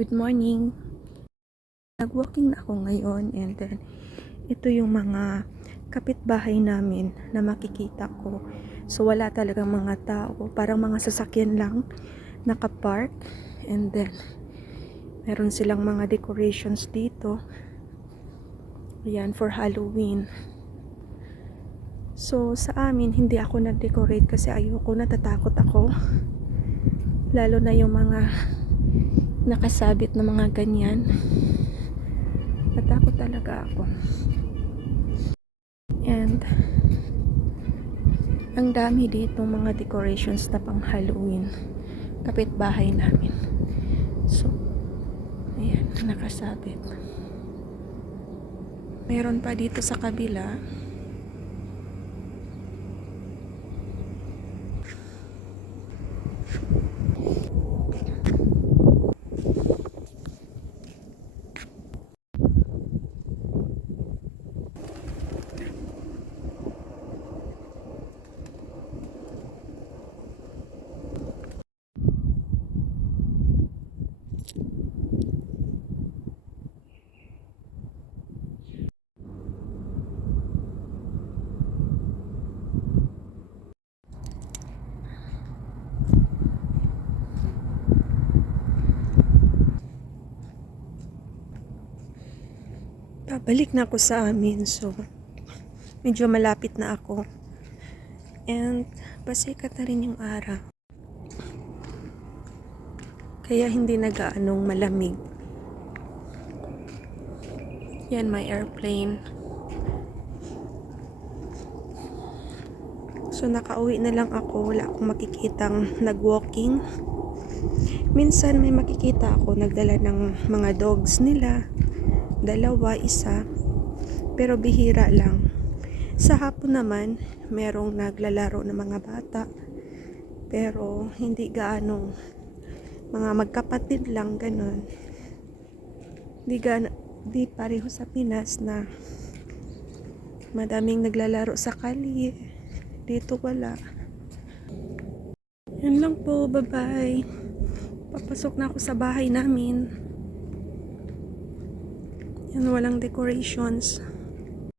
Good morning. Nag-walking na ako ngayon and then ito yung mga kapitbahay namin na makikita ko. So wala talagang mga tao, parang mga sasakyan lang nakapark and then meron silang mga decorations dito. Ayan, for Halloween. So sa amin hindi ako nag-decorate kasi ayoko, natatakot ako. Lalo na yung mga nakasabit na mga ganyan. Natakot talaga ako. And ang dami dito mga decorations na pang Halloween. Kapitbahay namin. So, ayan, nakasabit. Meron pa dito sa kabila. Pabalik na ako sa amin, so medyo malapit na ako. And pasikat na rin yung araw. Kaya hindi nagaanong malamig. Yan, may airplane. So nakauwi na lang ako, wala akong makikitang nag-walking. Minsan may makikita ako nagdala ng mga dogs nila. 2, 1. Pero bihira lang. Sa hapon naman, merong naglalaro ng mga bata. Pero hindi gaano. Mga magkapatid lang, ganun. Di pareho sa Pinas na madaming naglalaro sa kalye. Dito wala. Yan lang po, bye-bye. Papasok na ako sa bahay namin. Yan, walang decorations.